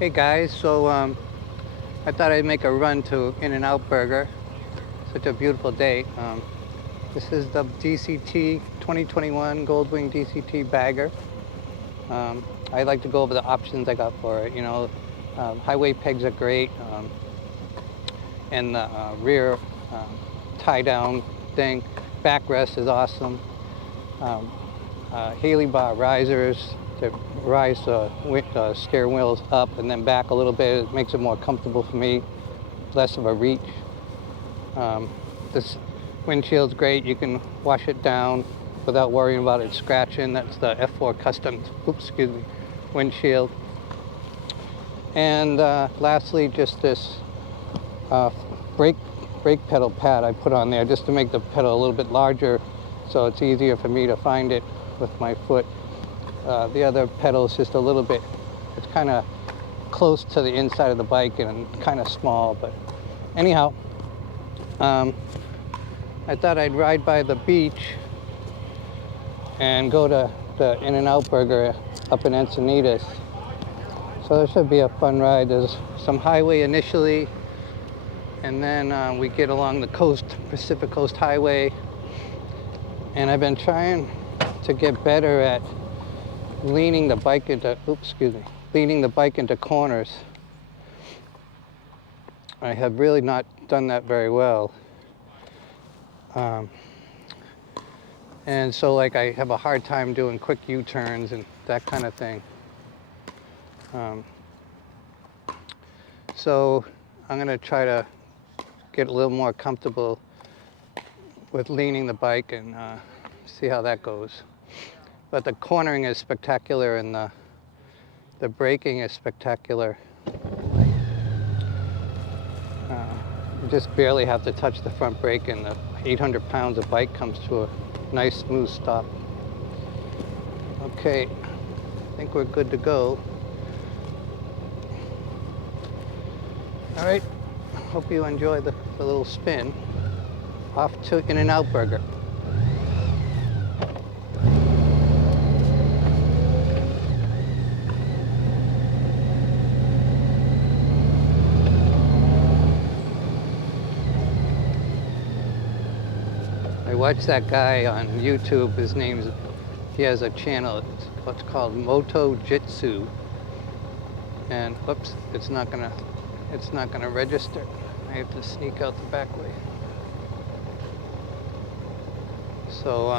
Hey guys, so I thought I'd make a run to In N Out Burger. Such a beautiful day. This is the DCT 2021 Gold Wing DCT bagger. I'd like to go over the options I got for it. Highway pegs are great, and the rear tie down thing, backrest is awesome. Haley bar risers to rise steering wheels up and then back a little bit. It makes it more comfortable for me, less of a reach. This windshield's great. You can wash it down without worrying about it scratching. That's the F4 custom, windshield. And lastly, just this brake pedal pad I put on there just to make the pedal a little bit larger so it's easier for me to find it with my foot. The other pedal is just a little bit, it's kind of close to the inside of the bike and kind of small, but anyhow, I thought I'd ride by the beach and go to the In N Out Burger up in Encinitas. So this should be a fun ride. There's some highway initially, and then we get along the coast, Pacific Coast Highway. And I've been trying to get better at leaning the bike into corners. I have really not done that very well. And so I have a hard time doing quick U-turns and that kind of thing. So I'm gonna try to get a little more comfortable with leaning the bike and see how that goes. But the cornering is spectacular and the braking is spectacular. You just barely have to touch the front brake and the 800 pounds of bike comes to a nice smooth stop. Okay, I think we're good to go. All right, hope you enjoy the little spin. Off to In N Out Burger. I watched that guy on YouTube. He has a channel. It's what's called Moto Jitsu. And whoops, it's not gonna register. I have to sneak out the back way. So,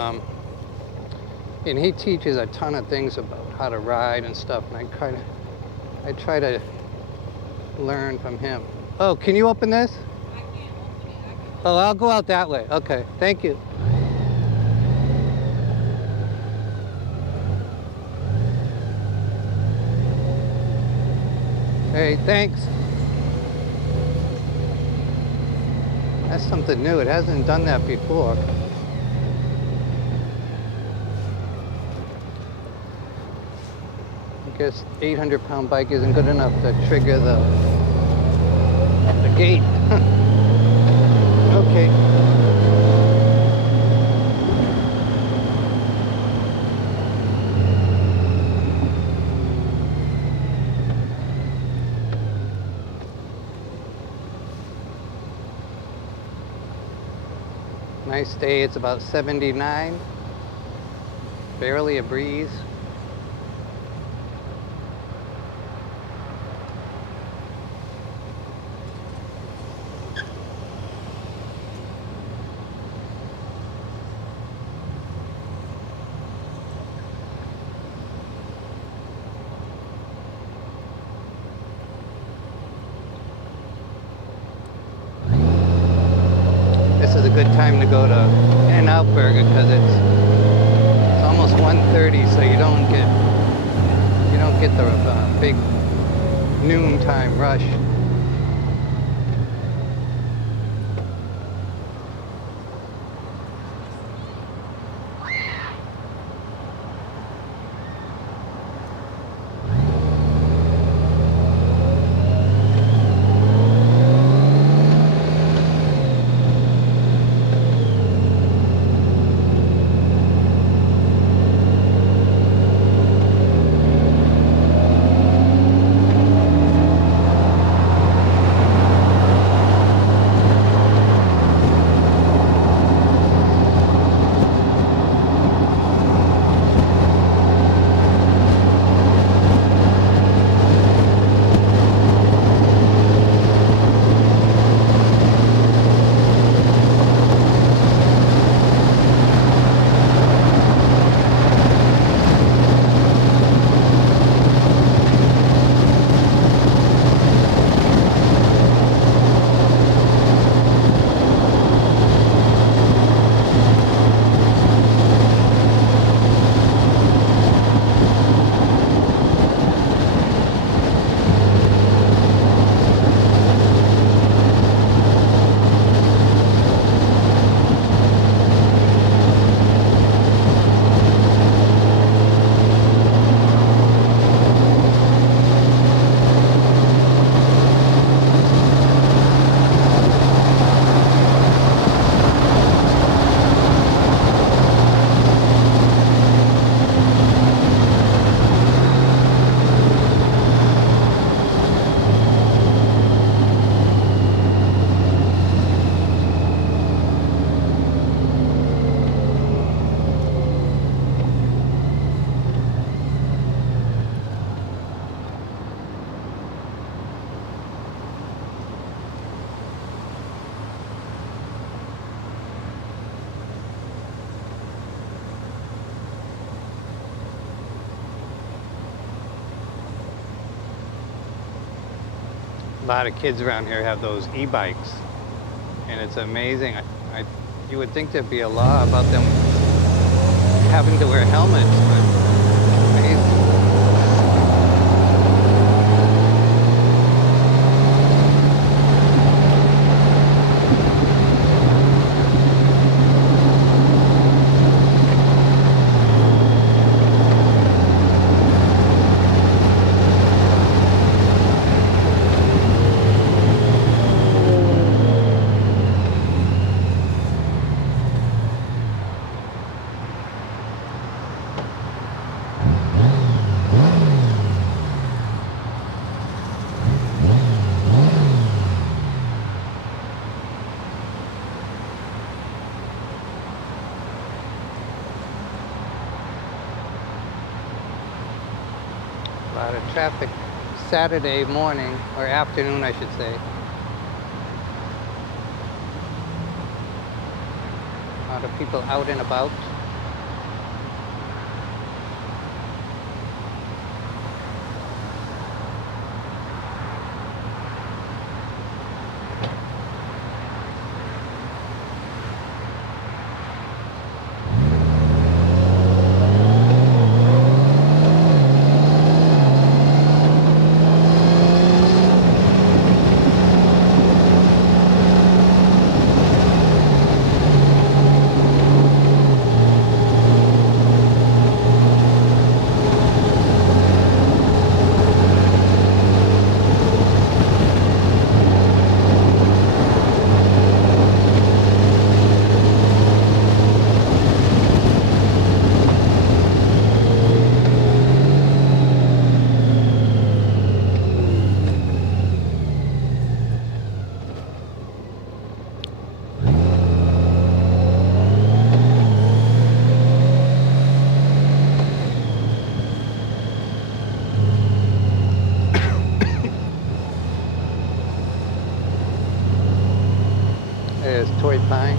and he teaches a ton of things about how to ride and stuff, and I try to learn from him. Oh, can you open this? I can't open it. Oh, I'll go out that way. Okay, thank you. Hey, thanks. That's something new. It hasn't done that before. I guess 800-pound bike isn't good enough to trigger the gate. Okay. Nice day. It's about 79. Barely a breeze. This is a good time to go to In N Out Burger because it's almost 1:30, so you don't get the big noontime rush. lot of kids around here have those e-bikes, and it's amazing. You would think there'd be a law about them having to wear helmets, but amazing. A lot of traffic Saturday morning, or afternoon I should say. A lot of people out and about. There's Torrey Pines.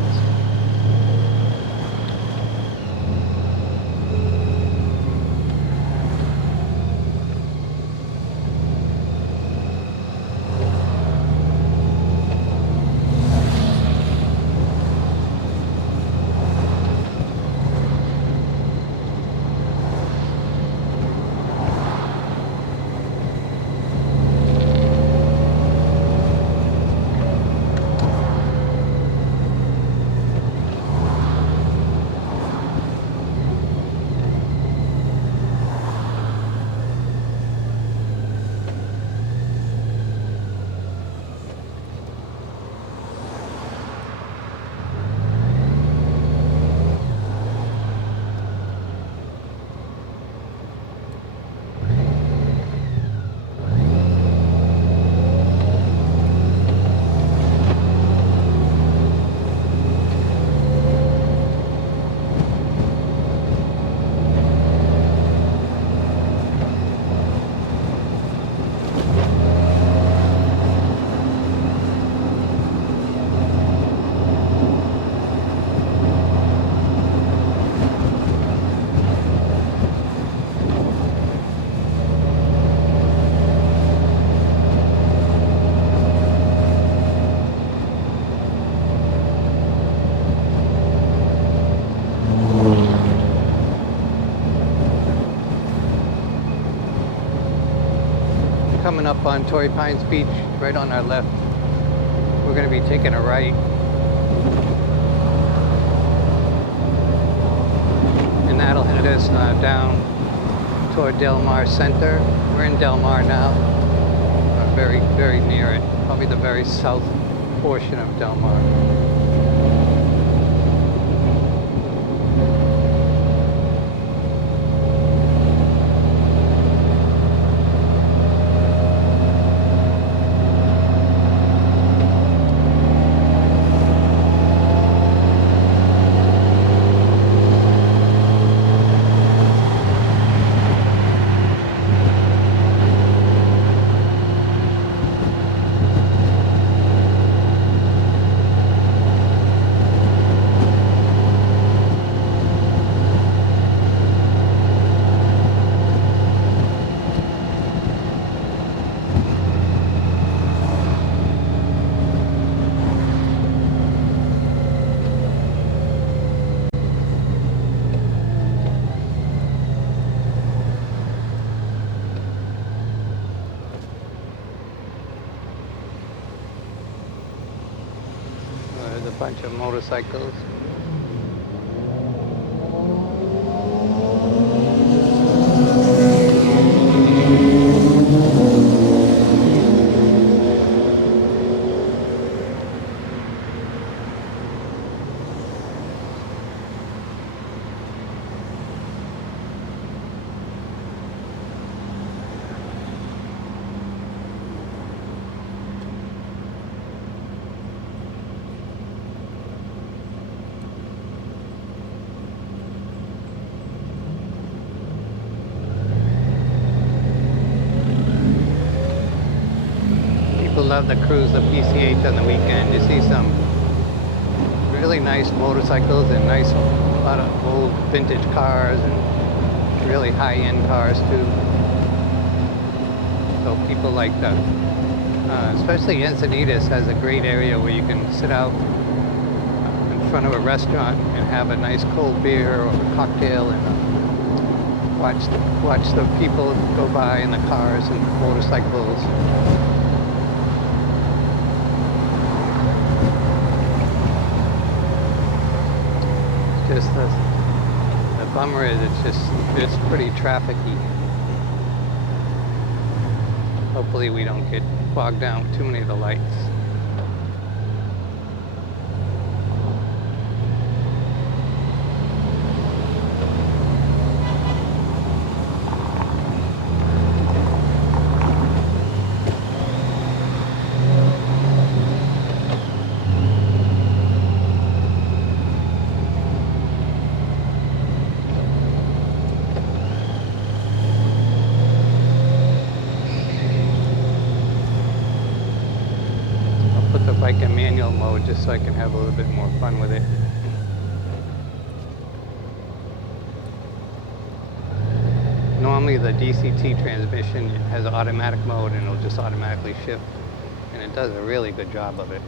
Coming up on Torrey Pines Beach, right on our left. We're going to be taking a right. And that'll head us down toward Del Mar Center. We're in Del Mar now. Very, very near it. Probably the very south portion of Del Mar. Bunch of motorcycles. People love to cruise the PCH on the weekend. You see some really nice motorcycles and a lot of old vintage cars and really high-end cars too. So people like that. Especially Encinitas has a great area where you can sit out in front of a restaurant and have a nice cold beer or a cocktail and watch the people go by in the cars and motorcycles. Just the bummer is it's pretty trafficy. Hopefully we don't get bogged down with too many of the lights. Put the bike in manual mode just so I can have a little bit more fun with it. Normally the DCT transmission has an automatic mode and it'll just automatically shift, and it does a really good job of it.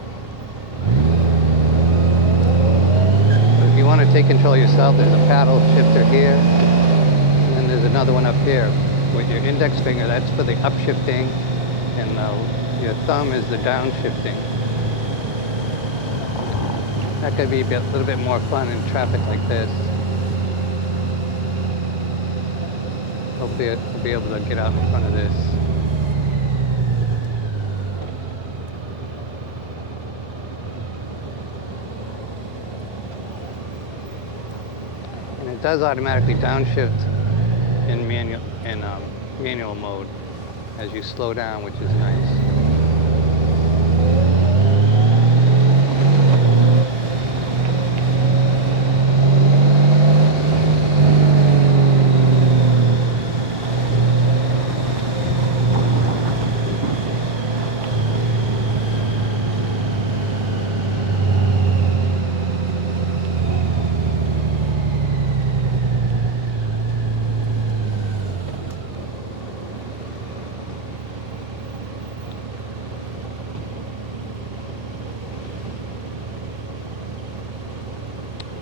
But if you want to take control yourself, there's a paddle shifter here, and then there's another one up here with your index finger. That's for the upshifting, and your thumb is the downshifting. That could be a little bit more fun in traffic like this. Hopefully I'll be able to get out in front of this. And it does automatically downshift in manual mode as you slow down, which is nice.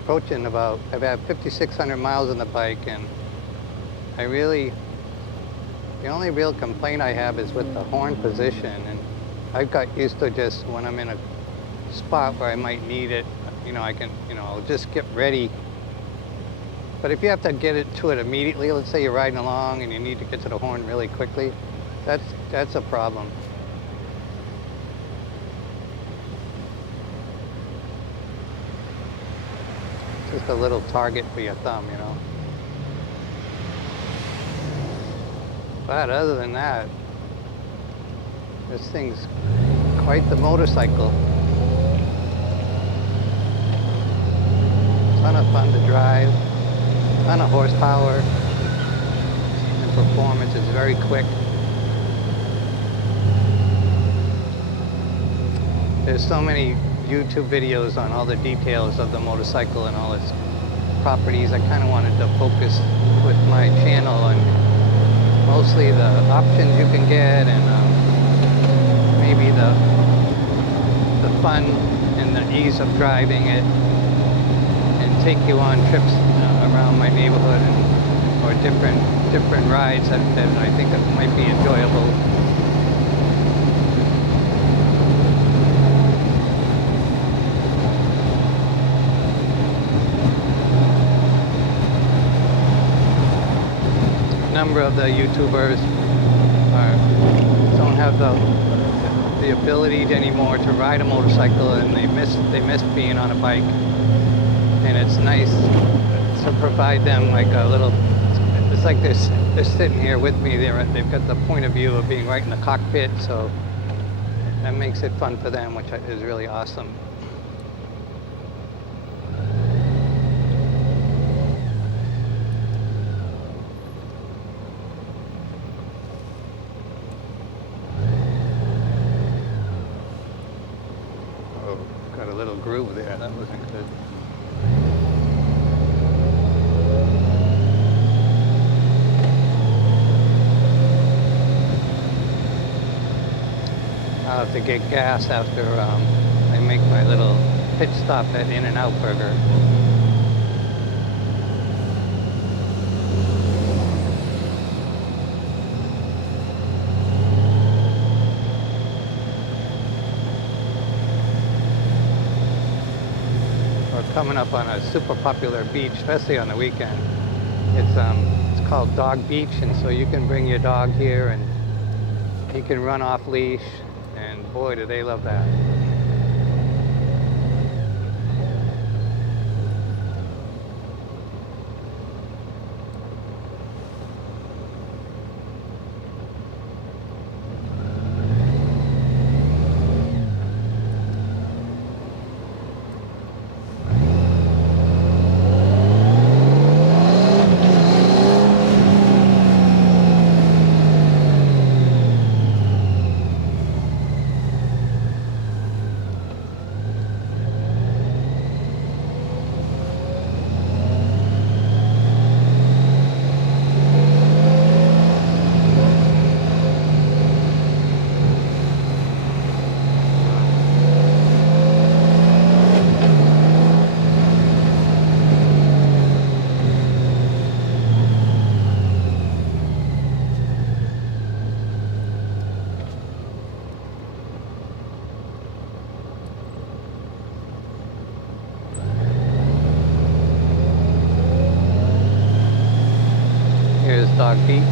Approaching about, I've had 5,600 miles on the bike, and the only real complaint I have is with the horn position, and I've got used to just when I'm in a spot where I might need it, I'll just get ready. But if you have to get it to it immediately, let's say you're riding along and you need to get to the horn really quickly, that's a problem. Just a little target for your thumb, But other than that, this thing's quite the motorcycle. Ton of fun to drive, ton of horsepower, and performance is very quick. There's so many YouTube videos on all the details of the motorcycle and all its properties. I kind of wanted to focus with my channel on mostly the options you can get and maybe the fun and the ease of driving it, and take you on trips around my neighborhood or different rides that I think that might be enjoyable. number of the YouTubers don't have the ability anymore to ride a motorcycle, and they miss being on a bike. And it's nice to provide them like a little. It's like they're sitting here with me. They've got the point of view of being right in the cockpit, so that makes it fun for them, which is really awesome. Oh, got a little groove there. That wasn't good. I'll have to get gas after I make my little pit stop at In N Out Burger. We're coming up on a super popular beach, especially on the weekend. It's called Dog Beach, and so you can bring your dog here and he can run off leash. And boy, do they love that. Here's Dog Beach.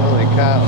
Holy cow.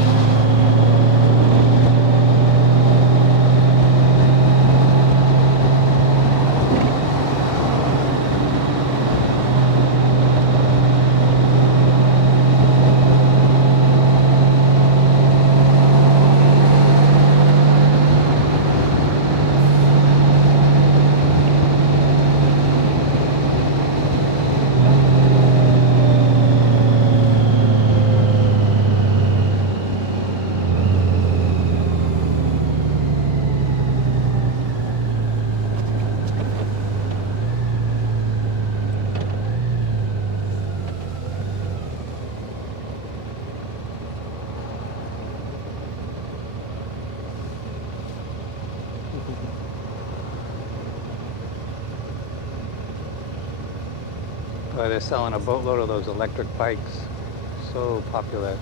They're selling a boatload of those electric bikes. So popular.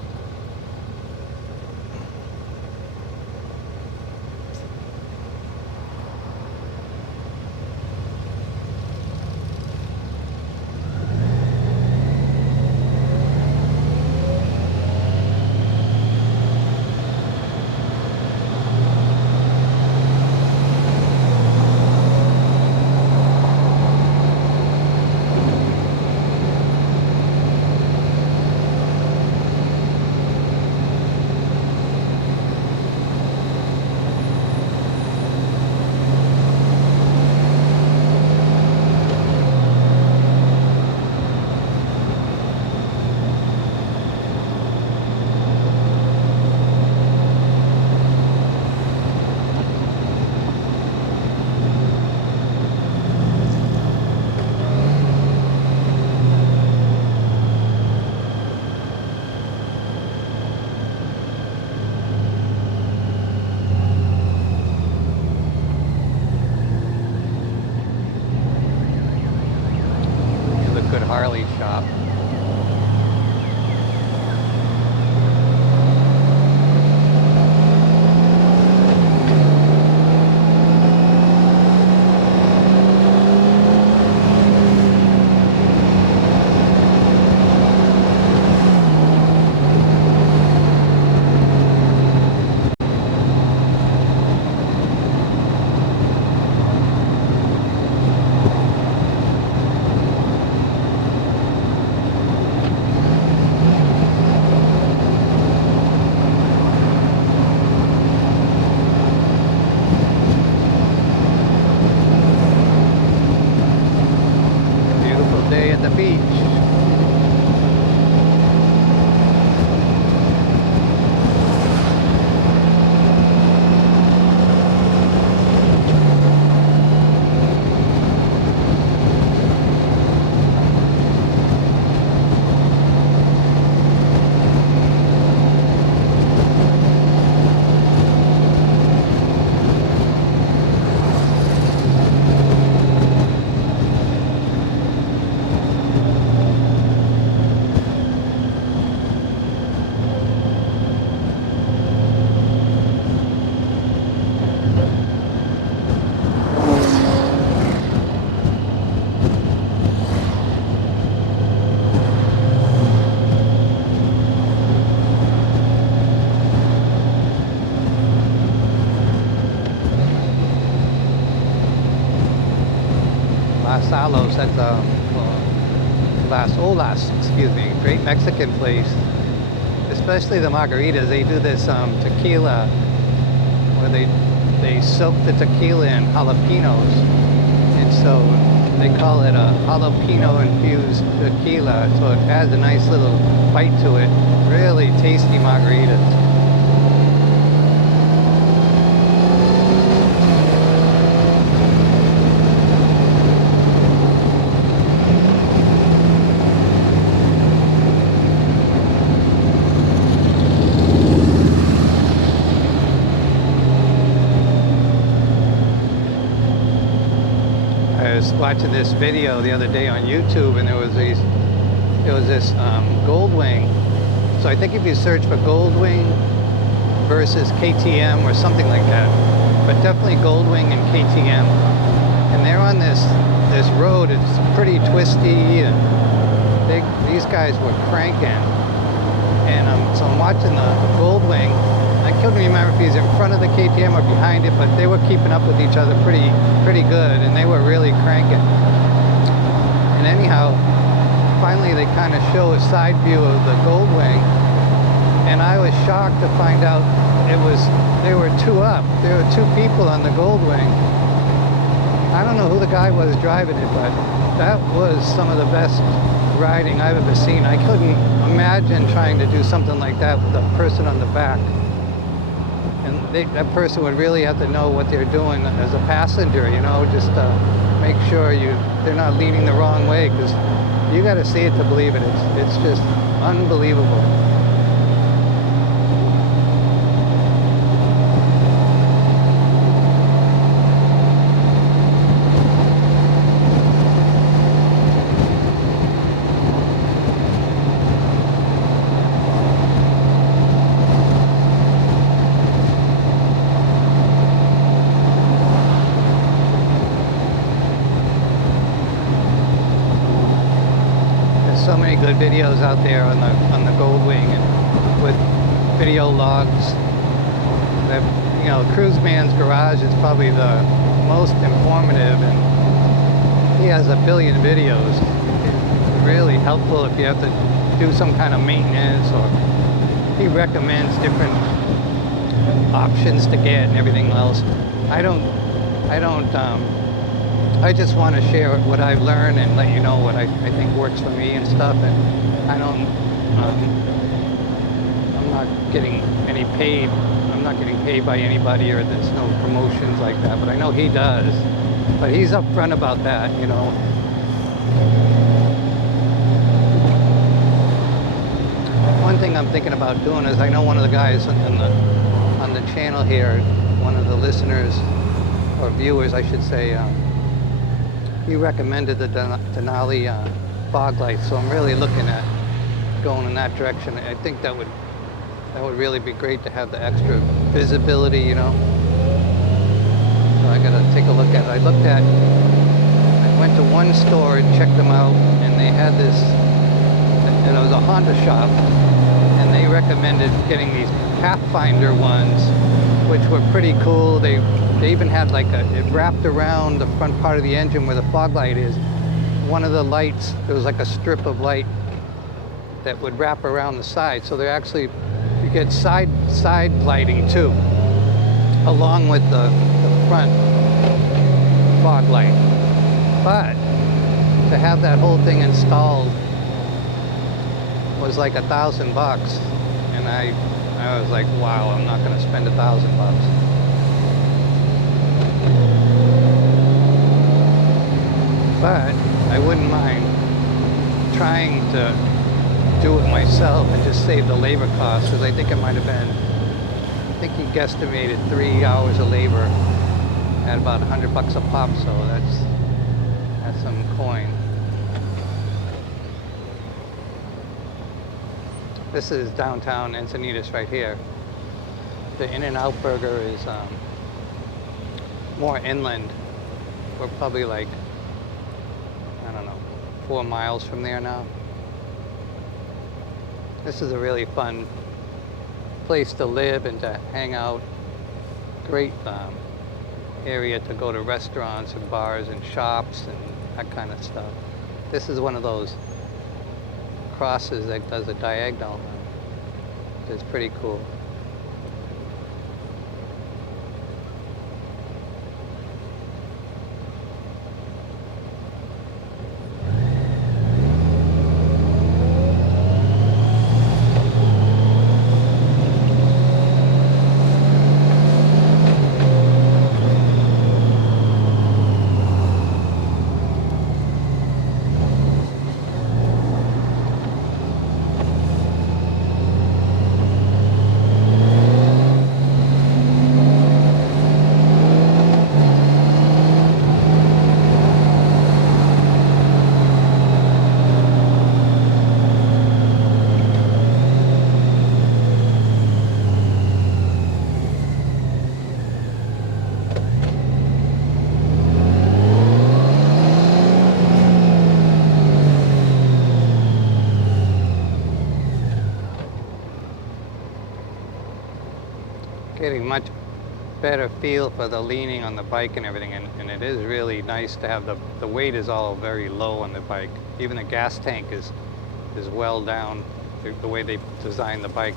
Good Harley shop. Day at the beach. Las Salos, that's excuse me, great Mexican place. Especially the margaritas, they do this tequila where they soak the tequila in jalapenos, and so they call it a jalapeno infused tequila, so it adds a nice little bite to it. Really tasty margaritas. I was watching this video the other day on YouTube, and there was this Gold Wing. So I think if you search for Gold Wing versus KTM or something like that, but definitely Gold Wing and KTM, and they're on this road. It's pretty twisty, and these guys were cranking. And so I'm watching the Gold Wing. I couldn't remember if he's in front of the KTM or behind it, but they were keeping up with each other pretty good, and they were really cranking. And anyhow, finally they kind of show a side view of the Gold Wing, and I was shocked to find out they were two up. There were two people on the Gold Wing. I don't know who the guy was driving it, but that was some of the best riding I've ever seen. I couldn't imagine trying to do something like that with a person on the back. And that person would really have to know what they're doing as a passenger, you know, just to make sure they're not leaning the wrong way, because you got to see it to believe it. It's just unbelievable. many good videos out there on the Gold Wing, and with video logs. That, you know, Cruise Man's Garage is probably the most informative, and he has a billion videos. It's really helpful if you have to do some kind of maintenance, or he recommends different options to get and everything else. I just want to share what I've learned and let you know what I think works for me and stuff. And I'm not getting any paid. I'm not getting paid by anybody, or there's no promotions like that. But I know he does. But he's upfront about that, you know. One thing I'm thinking about doing is, I know one of the guys on the channel here, one of the listeners or viewers, I should say. He recommended the Denali fog lights, so I'm really looking at going in that direction. I think that would really be great to have the extra visibility, you know. So I gotta take a look at it. I went to one store and checked them out, and they had this, and it was a Honda shop, and they recommended getting these Pathfinder ones, which were pretty cool. They even had like it wrapped around the front part of the engine where the fog light is. One of the lights, there was like a strip of light that would wrap around the side. So they're actually, you get side lighting too, along with the front fog light. But to have that whole thing installed was like $1,000, and I was like, wow, I'm not going to spend $1,000. But I wouldn't mind trying to do it myself and just save the labor costs, because I think it might have been, I think he guesstimated 3 hours of labor at about $100 a pop, so that's some coin. This is downtown Encinitas right here. The In N Out burger is more inland. We're probably like, I don't know, 4 miles from there now. This is a really fun place to live and to hang out. Great area to go to restaurants and bars and shops and that kind of stuff. This is one of those crosses that does a diagonal. It's pretty cool. Getting much better feel for the leaning on the bike and everything, and it is really nice to have the weight is all very low on the bike. Even the gas tank is well down, the way they designed the bike,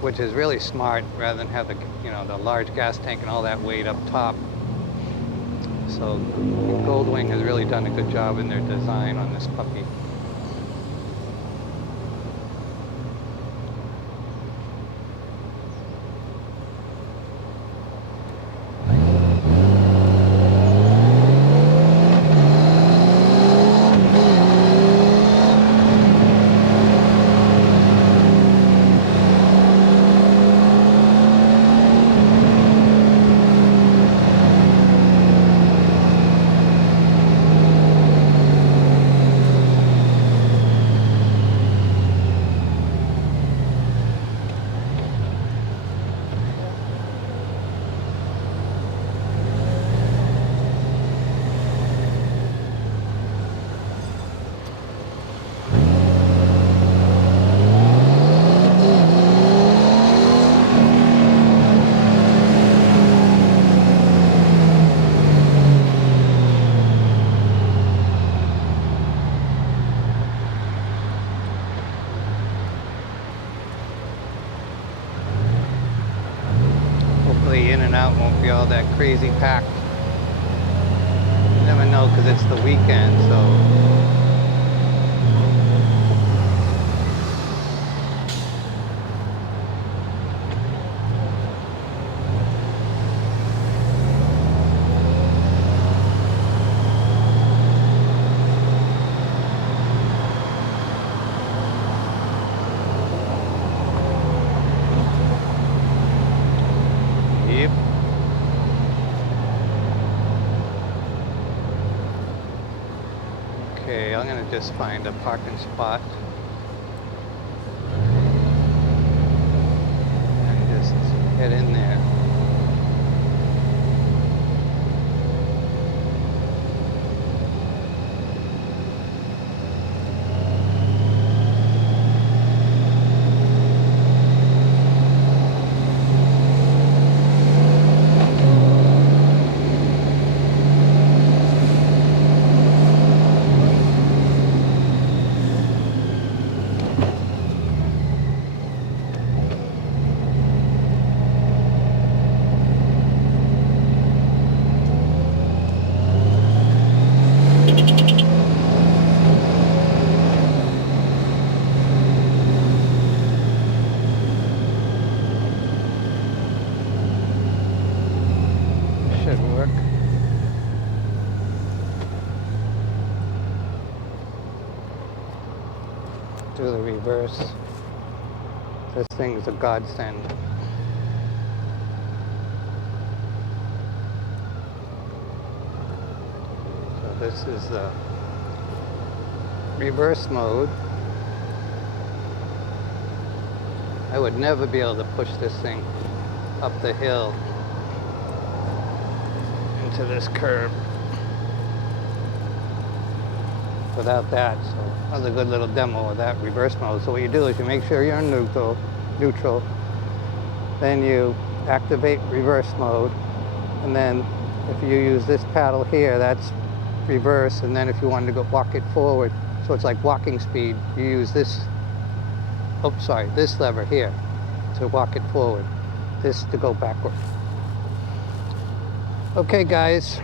which is really smart, rather than have the large gas tank and all that weight up top. So Gold Wing has really done a good job in their design on this puppy. hopefully In and Out won't be all that crazy packed. You never know because it's the weekend, so. Yep. Okay, I'm gonna just find a parking spot and just head in there. Should work. Do the reverse. This thing is a godsend. So this is the reverse mode. I would never be able to push this thing up the hill into this curb without that. So that was a good little demo of that reverse mode. So what you do is you make sure you're in neutral, then you activate reverse mode, and then if you use this paddle here, that's reverse, and then if you wanted to go walk it forward, so it's like walking speed, you use this, this lever here to walk it forward, this to go backward. Okay guys,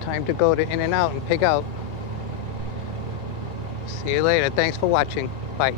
time to go to In and Out and pig out. See you later. Thanks for watching. Bye.